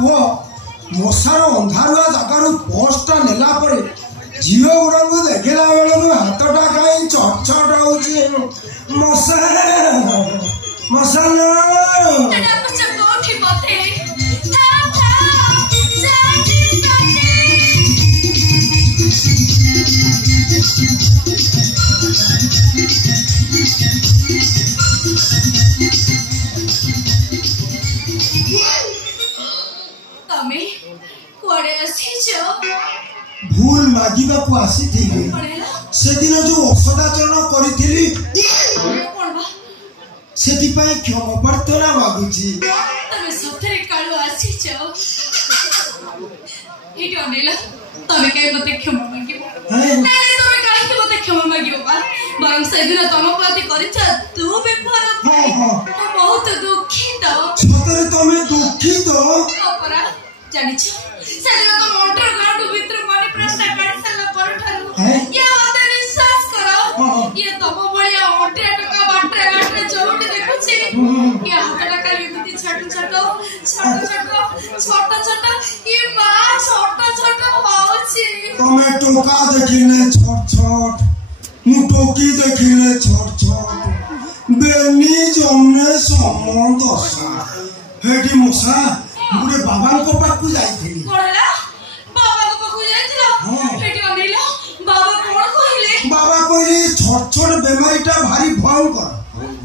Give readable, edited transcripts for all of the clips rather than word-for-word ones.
पुओ मशार अंधारुआ जगार पोस्टा नेला परे झील गुड़ा को देखला बेलू हाथटा कहीं छट छट हो मशा मशा भूल मागिबा को आसी थिले से दिन जो औषधाचरण करिथिली सेति पई क्षमा प्रार्थना मागुची तमे सतरे काळो आसी छ एटी अनेला तमे के मते क्षमा मागिबो नाले तमे काई के मते क्षमा मागिबो बा बरम से दिन तम पति करिछ तू बेफर बहुत दुखित सतरे तमे दुखित अपरा जानिछ से दिन तो मोटर गाडू भीतर माने प्रश्न काढी सल्ला परठारु या मते विश्वास करो ये तम बळिया मोटे टका बाटरे बाटरे जोटे देखुछि ये हाथ टका लिखति छोट छोट ये मा छोट होछि तमे टोका देखिले छोट छोट मु टोकी देखिले छोट छोट बेनी जन्ने संबंध सा हेडी मुसा मुरे बाबा को पाकू जाईथिली कोला बाबा को पाकू जाईथिलो हेडी अनेला बाबा कोन कहिले बाबा कोई छोट छोट बेमारीटा भारी भयंकर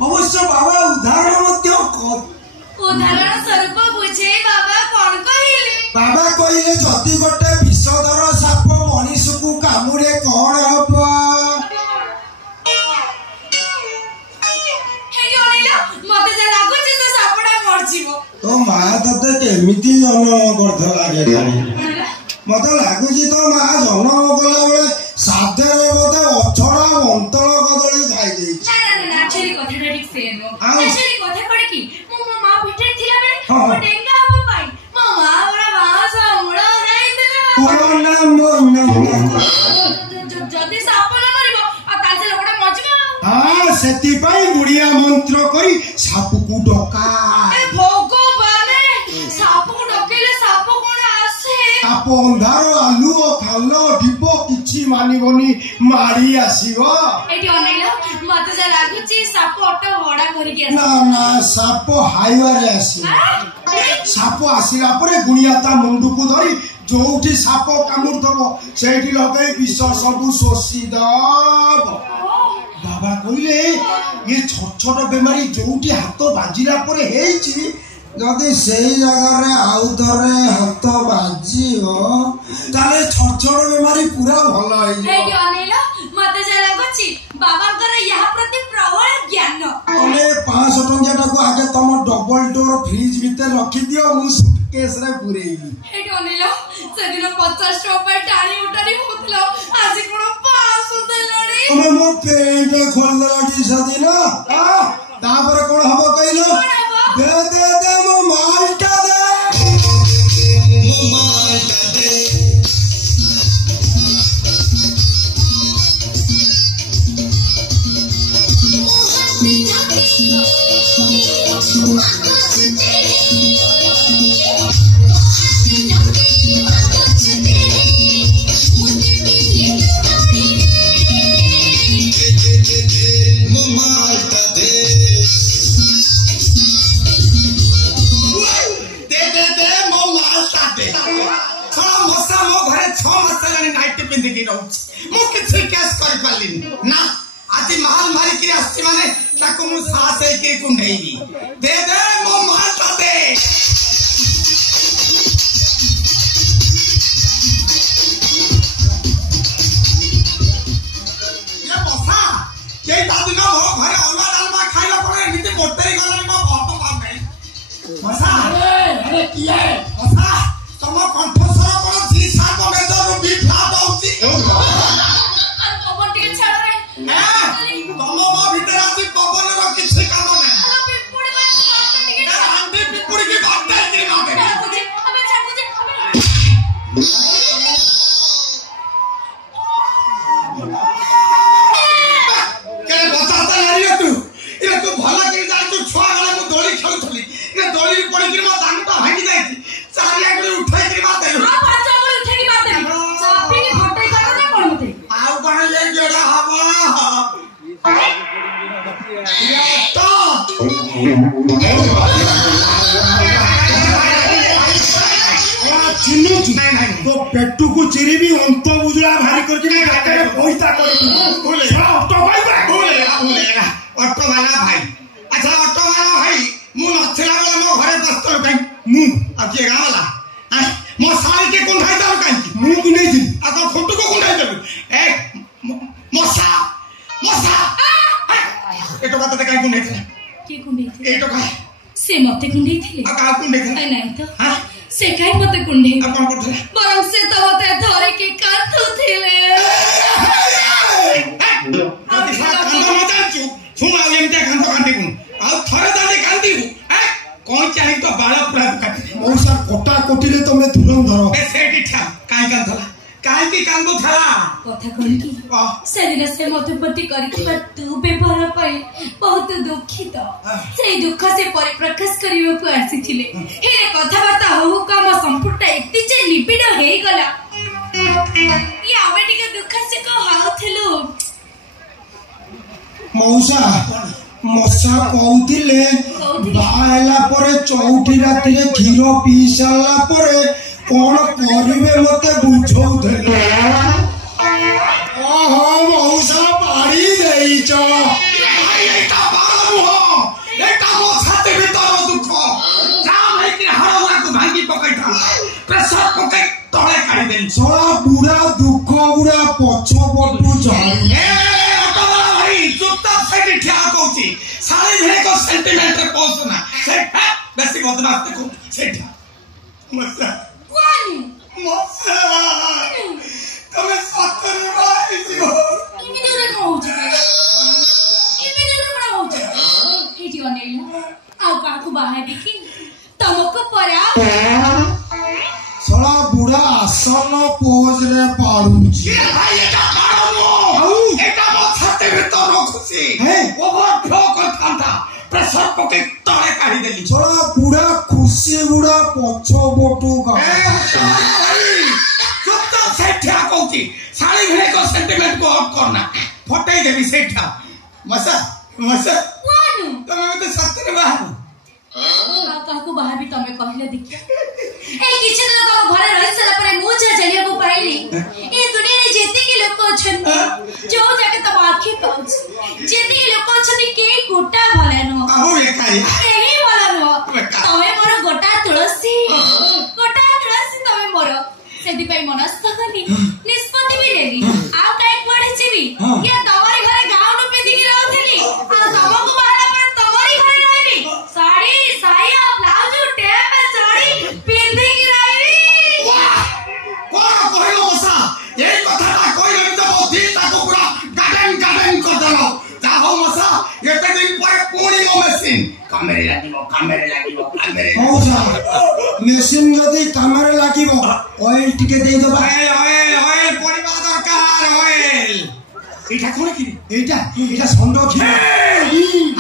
अवश्य बाबा उदाहरण मध्य उदाहरण स्वरूप बुझे बाबा कोन कहिले बाबा कहिले जति गोटे विषधर साप मनीष को कामुरे कोन हबो हेडी अनेला मते जे लागुची से सापडा मरजिवो तो मा तते केमिति जन्म करथ लागे जानी मते लागुची तो मा जन्म कला बेले साधे मते अछड़ा अंतल कदली खाइ देई ना छेरी कथा ठीक से नो छेरी कथा पड़े की मो मां भितर थिला बेले मो डेंगा हो पाई मो मां बड़ा बास मुड़ा गाई देला जदी साप न मरिबो आ ताजे लोकटा मजबो हां सेति पई गुड़िया मंत्र करी साप को डका ए भगवान साप को डकेले साप कोन आसे साप अंधार आलू खालो ढिपो किछि मानिबोनी मारी आसीबो एटी अनेला मते जा लागुची साप ऑटो भड़ा करी के ना ना साप हाईवे रे आसी साप आसीला परे गुड़िया ता मुंडू को धरी जोठी साप कामुर दबो सेठी लगे विष सब सोसी दब बाबा कहिले ये छोट छोट बेमारी जोठी हाथ बाजिला परे हेछि जदि सेही जगह रे आउ धरे हाथ बाजियो ताले छोट छोट बेमारी पूरा भलो होई एटी अनेला मते जा लागुची बाबा करे यहा प्रति प्रबल ज्ञान तमे 500 टंकिया को आगे तुम डबल डोर फ्रिज भीतर रखी दियो मु सूटकेस रे पुरेइली एटी अनेला से दिन 50 टका टाणी उटारी होतलो आज कोन 500 देलड़ी तमे मो पेंट खोल देलाटी सदिन हां तापर कोन हबो कइलो दे मो मालटा दे छुआ गला को दोली खेलुथली ए दोली पड़ी कि म दान तो भांगी जाई चारिया तो पेटू को चिरी भी अंत बुझला भारी करके पैसा कर ऑटो वाला भाई अच्छा ऑटो वाला भाई मु नथिला वाला मो घरे बसतो काई मु आके गाँ वाला मो साल के कुंठाई दल काई मु को नहीं थी आ तो फोटो को कुंठाई दल ए मोसा मोसा एटो बात ते काई कुंठाई थला के कुंठाई थे एटो का से मते कुंठाई थे आ का कुंठाई थला नहीं तो हां से काई मते कुंठाई आ कोन करथला बरम से तो मते धरे के काथु थिले आदि सा कांदा मत छु छुमा एमते कांदा कांदी कुन आ थरे दादी कांदी हु कौन चाहे तो बाला पूरा काटी मौसा कोटा कोटिले तमे धुरम धरो ए सेठी ठा काई कांथला काई की कांदो थला कथा कोन की शरीर से मते पति करितबा तू बेभर पाई बहुत दुखित से दुख से परिप्रकाश करियो को आसीथिले हे कथा बाता हो काम संपूर्ण एति जे लिपिड हे गला ये आवे टिके दुख से को हाउथिलु मौसा मौसा कहूतिले बाहला परे चौठी राति रे क्षीर पी साला परे कोन करिवे मते बुझौथले ओहो मौसा पाड़ी देइछ एटा बालू हो एटा मो छाती भीतर दुख जाम है कि हरौरा को भांगी पकई था प्रेशर पकई तळे काढी देली सोला बुढ़ा दुख बुढ़ा पछ पटू झाड़ी ए ऑटो वाला भाई चुपचाप सेठी ठिया कहूची सारे भेले को सेंटीमेंट रे पहुंचना से बेसी बदमाश देखो सेठा मसा कोन मसा तमे सतर भाई जीव इमिदरे कहूची हेटी अनेला आ काकू बाहे देखी तमको परा सोला बुढ़ा आसन पोज रे पाड़ूची ये भाई एटा काढो एटा मो छाती भीतर रखुची हे ओभर फ्लो करथांता प्रेशर पके तळे काढी देली सोला बुढ़ा खुशी बुढ़ा पछ पटू का चुपचाप सेठा कहूची साड़ी भेले को सेंटीमेंट को ऑफ करना फटाई देवी सेठा मसा मसा कोन तमे मते सत्य बाहर काकू बाहे भी तमे कहले देखि ए किछि दिन तम घरे रहि सला परे मु जे जलिया को पाइली ए दुनिया रे जेति के लोक अछन जो जाके तम आखी पाउछ जेति के लोक अछन के गोटा भले न काहू एकाई एही भला न तमे मोर गोटा तुलसी तमे मोर सेदि पई मनस्थ कली निष्पत्ति भी लेली आ काई पढे छिबी या तमरे घरे गाउन पेदी की रहथली आ तमको बाहर पर तमरी घरे रहली साड़ी साया ब्लाउज टेप साड़ी पिंदी की रहली वाह कहलो मसा ये कथाटा कहले तो दिल ताको पूरा गार्डन कर देलो जाहो मसा एते दिन पर कोणी मो मशीन कामेरे लागिवो मौसा मेसिन जदी कामरे लागिवो ऑयल टिके देई दबा ऑयल परिवा दरकार ऑयल एटा कोन की एटा संडो खी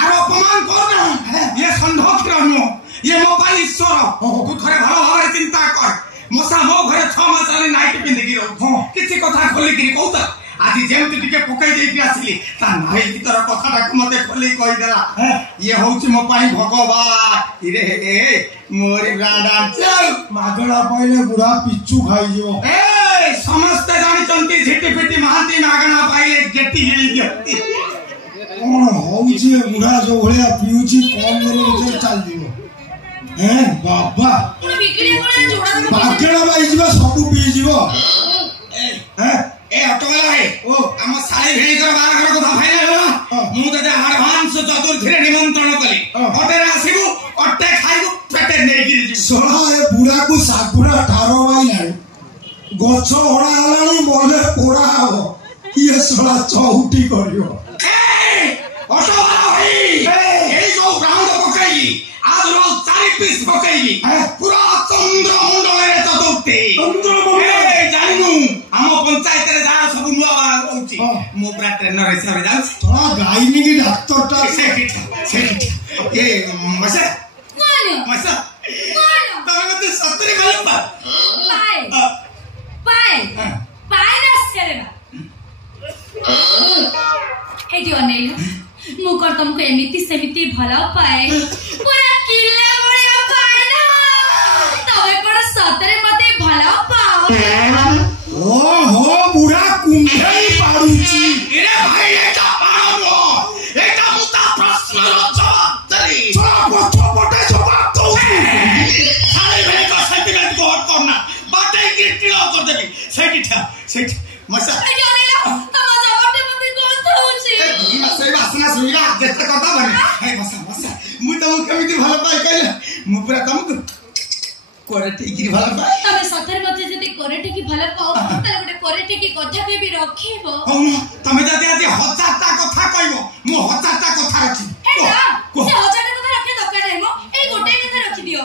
আর অপমান কর না ये संडो खी नो ये मोबाइल ईश्वर तू थरे ভালো ভাবে চিন্তা কর মশা মো ঘরে 6 মাস আলে নাইট পিন্ধি কি রহ কিছু কথা খোলি কি কউতা আজি যেমতি টিকে পকাই দেই আসলি তা নাই ভিতর কথাটা মতে খোলি কই দেলা ये होउची मो पाई भगवान इरे ए मोरी ब्रांडा चल मागड़ा पहिले बुढ़ा पिच्चू खाई जो ए समस्त जानि चंती झिटी पिटी महांती मागणा पाइले जेटी हेली जती कौन होउची बुढ़ा जो भलिया पिउची कौन दिन उजे चल दियो हैं बाबा पुनी बिगड़ी कोले जोड़ा बागड़ा बाई जीवा सब पी जीवो हैं ए ऑटो वाला है ओ हम साली भेणी कर बार घर को फाइनल होला मु तते एडवांस चतुर्थी निमंत्रण कली होटेल आसीबु अट्टे खाइबु पेटे नेई गिरी सोला ए बुढ़ा को सागुरा ठारो बाई है गछ ओड़ा हलानी मले पोड़ा हो ये सोला चौटी करियो ए ऑटो वाला भाई ए जो ग्राउंड पकई आज रो 4 पीस पकई पूरा चंद्र मंडल चतुर्थी ए जानिनु हम पंचायत रे जा सब नुआ बारा होउची मो पूरा ट्रेनर हिसाब रे जाउछ थोड़ा गाइनी की डॉक्टर टा से ए मसे कोन मसा तमे मते 70 वाला पाए ना सेरे ना हेटी अनेला मु कर तुमको एमिति सेमिति भला पाए पूरा किले बड़िया पाएला तबे कोन सतरे मते भला पाओ ओहो बुढ़ा कुंभई पारुची इरे भाई एटा पारो एटा मुता प्रश्न जवाब दरी छोटे जवाब दो सारे भेले को सेंटीमेंट को हट करना बाटे गिट्टिलो कर देबी सेठी मसा अरे अनेला तमा जवाब मते कोन होची ई मसे वासना सुइरा जेते कथा बने हे मसा मु तम केमिति भल पाई कहले मु पूरा तमको कोरेटी गिरी भल पाई तमे सतरे मते जदी कोरेटी की भल पाओ तले गोटे कोरेटी की कथा के भी रखिबो तमे जदी आज 1000टा कथा कहबो मु 1000टा कथा रखी ए ना से 1000टा कथा रखे दरकार नै मो ए गोटे कथा रखि दियो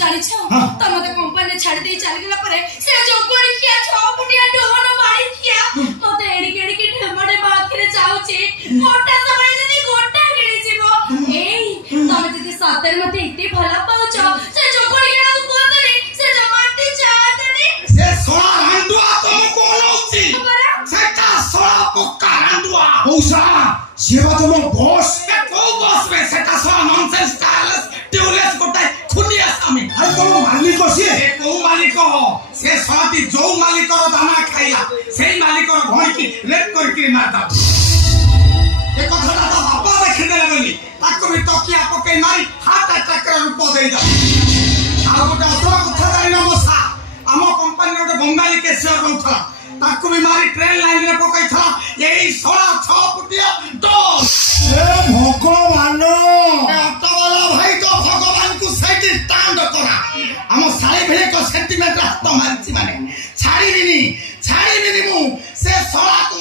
जानि छ तम मते कंपनी छाड़ दे चल गेला परे से जोगोड़ी किया 6 फुटिया डोहन मारी किया मते एडी केडी की ढमडे बाखरे चाउची मोटा समय जदी गोटा गिरी जीवो एई तमे जदी सतरे मते इते भला पाउछ से जोगोड़ी के को करे से जमाती चाहतनी से सोळा रांडुआ तम कोनौची सेटा सोळा पक्का रांडुआ मौसा सेवा तुम बॉस के को बॉस में सेटा सोळा नॉनसेंस स्टाइलस ट्यूबलेस गोटाई खुनिया सामी अरे तुम मालिक से ए को मालिक से सोळाती जो मालिक रो दाना खाइला सेई मालिक रो भई की रेप करके मारता ए कथाटा तो बाबा देखि देला बोली ताको भी तकिया पके मारी हार्ट अटैक रो रूप देई जा आ गोटे असला कथा जानि न मसा आम कंपनी गोटे बंगाली केसियर बनथला ताको भी मारी ट्रेन लाइन रे पकई था यही 6 फुटिया डोस ए भगवान वाला भाई तो भगवान को सही स्टैंड करा हम सारे भेले को सेंटीमेंट हाथ मारची माने छाड़ी बिनी मु से 16 को